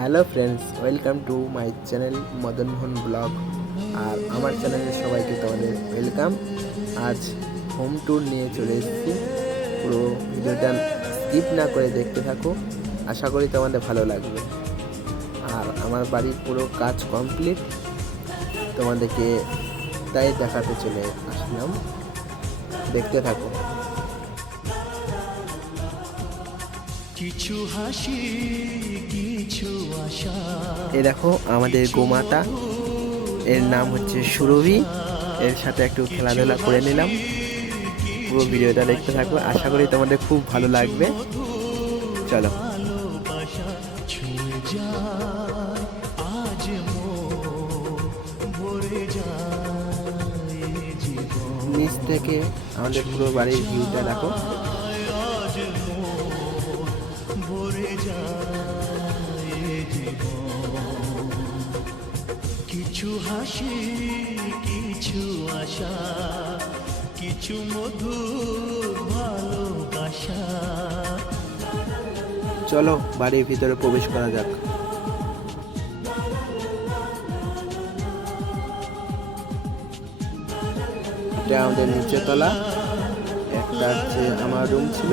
Hello friends, welcome to my channel Madan Mohan vlog. আর আমার চ্যানেলে সবাইকে তোমাদের ওয়েলকাম। আজ হোম ট্যুর নিয়ে চলে এসেছি। পুরো ভিডিওটা স্কিপ না করে দেখতে থাকো। আশা করি তোমাদের ভালো লাগবে। আর আমার বাড়ির পুরো কাজ কমপ্লিট। তোমাদেরকে তাই দেখাতে চলে আসলাম। দেখতে থাকো। কিছু হাসি কিছু আশা। এই দেখো আমাদের গোমাতা। এর নাম হচ্ছে সুরভি। এর সাথে একটু খেলাধুলা করে নিলাম। পুরো ভিডিওটা দেখতে থাকব আশা করি তোমাদের খুব ভালো লাগবে। চলো। এ নিচ থেকে আমাদের পুরো বাড়ির ভিউটা দেখো। ভরে যায় জীবন। কিছু হাসি, কিছু আশা, কিছু মধুর ভালোবাসা। চলো, বাড়ির ভিতরে প্রবেশ করা যাক। এটা আমাদের নিচে তলা। একটা হচ্ছে আমার রুম ছিল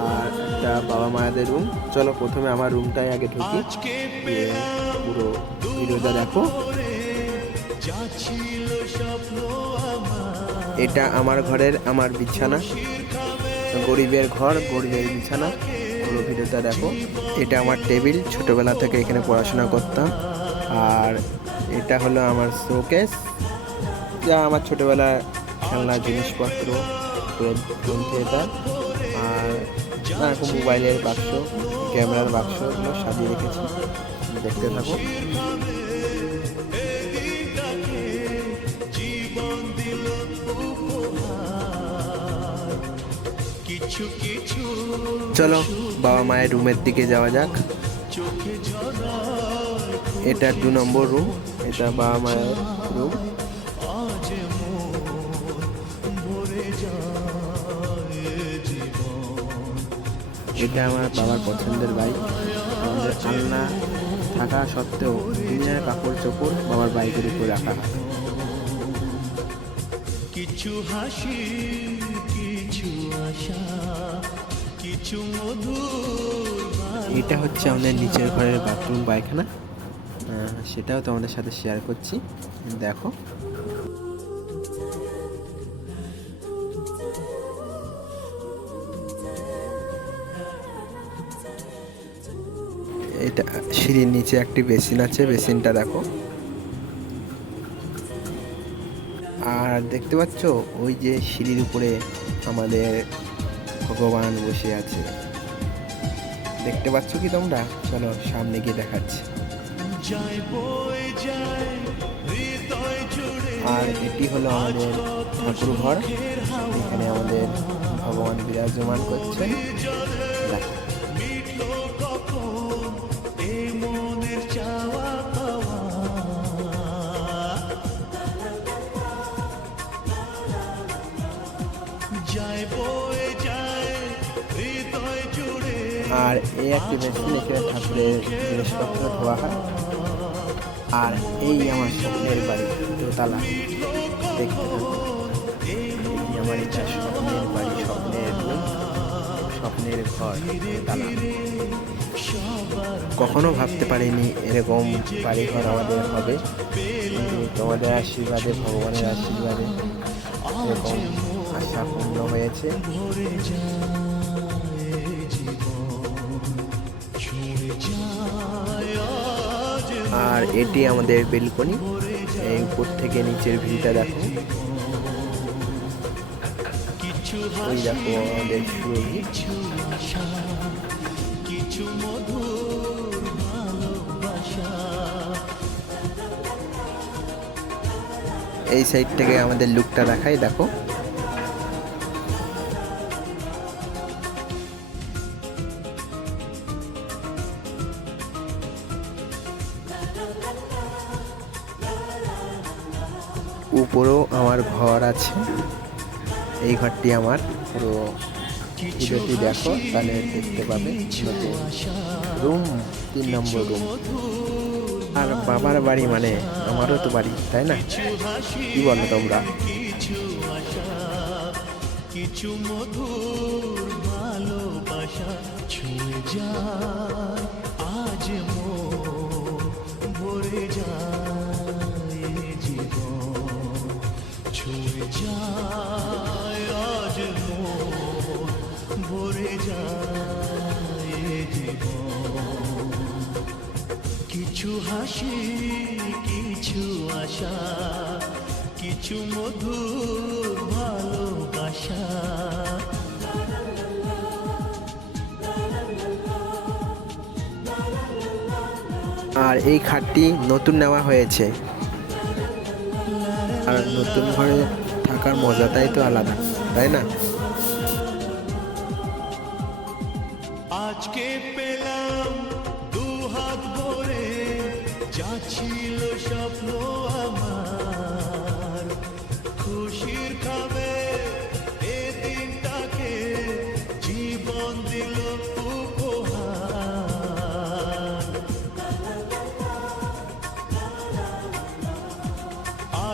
আর একটা বাবা মায়েদের রুম চলো প্রথমে আমার রুমটাই আগে ঢুকি। পুরো ভিডিওটা দেখো। এটা আমার ঘরের আমার বিছানা। গরিবের ঘর গরিবের বিছানা। পুরো ভিডিওটা দেখো। এটা আমার টেবিল। ছোটবেলা থেকে এখানে পড়াশোনা করতাম। আর এটা হলো আমার শোকেস। যা আমার ছোটবেলার খেলনার জিনিসপত্র। থিয়েটার আর মোবাইলের বাক্স, ক্যামেরার বাক্স এগুলো সাজিয়ে রেখেছি। দেখতে থাকো। চলো বাবা মায়ের রুমের দিকে যাওয়া যাক। এটা দু নম্বর রুম, এটা বাবা মায়ের রুম। এটা আমার বাবার পছন্দের বাইক আমাদের আলনা থাকা সত্ত্বেও দুনিয়ার কাপড় চোপড় বাবার বাইকের উপর রাখা হয়। কিছু হাসি কিছু আশা কিছু এটা হচ্ছে আমাদের নিচের ঘরের বাথরুম পায়খানা। সেটাও তোমাদের সাথে শেয়ার করছি। দেখো। এটা সিঁড়ির নিচে একটি বেসিন আছে, বেসিনটা দেখো। আর দেখতে পাচ্ছ, ওই যে সিঁড়ির উপরে আমাদের ভগবান বসে আছে। দেখতে পাচ্ছ কি তোমরা? চলো সামনে গিয়ে দেখাচ্ছি। আর এটি হলো আমাদের ঠাকুর ঘর এখানে আমাদের ভগবান বিরাজমান করছেন। দেখো আর এই একটি মেশিন এখানে ঠাকুরের জিনিসপত্র ধোয়া হয়। আর এই আমার স্বপ্নের বাড়ি, দোতলা। দেখতে থাকো এই আমার এটা স্বপ্নের বাড়ি, স্বপ্নের স্বপ্নের ঘর, দোতলা। কখনো ভাবতে পারিনি এরকম বাড়ি ঘর আমাদের হবে। তোমাদের আশীর্বাদে, ভগবানের আশীর্বাদে এরকম আশা পূর্ণ হয়েছে। আর এটি আমাদের বেলকনি। এই উপর থেকে নিচের ভিউটা দেখো। ওই দেখো আমাদের কিছু এই সাইড থেকে আমাদের লুকটা দেখাই, দেখো। আমার ঘর আছে। এই ঘরটি আমার। পুরো ভিডিওটি দেখো, তাহলে দেখতে পাবে। রুম তিন নম্বর রুম আর বাবার বাড়ি মানে আমারও তো বাড়ি, তাই না? কি বলো তোমরা? কিছু মধুর ভালোবাসা ছুঁয়ে যায় আজ মন ভরে যায় জীবন। ছুঁয়ে যায়, আজ ভরে যায় জীবন। কিছু হাসি, কিছু আশা, কিছু মধুর ভালোবাসা। আর এই খাটটি নতুন নেওয়া হয়েছে। নতুন ঘরে থাকার মজাটাই তো আলাদা, তাই না? আজকে পেলাম দু হাত ভরে, যা ছিল স্বপ্ন আমার।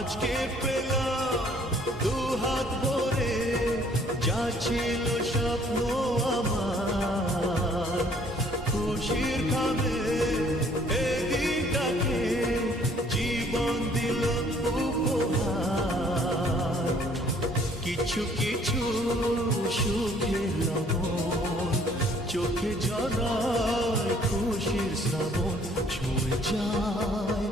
আজকে পেলাম, দু হাত ভরে, যা ছিল স্বপ্ন আমার। খুশির খাবে এদিনটাকে জীবন দিল উপহার। কিছু কিছু সুখের লবণ, চোখে জড়ায় খুশির শ্রাবণ, ছুঁয়ে যায়।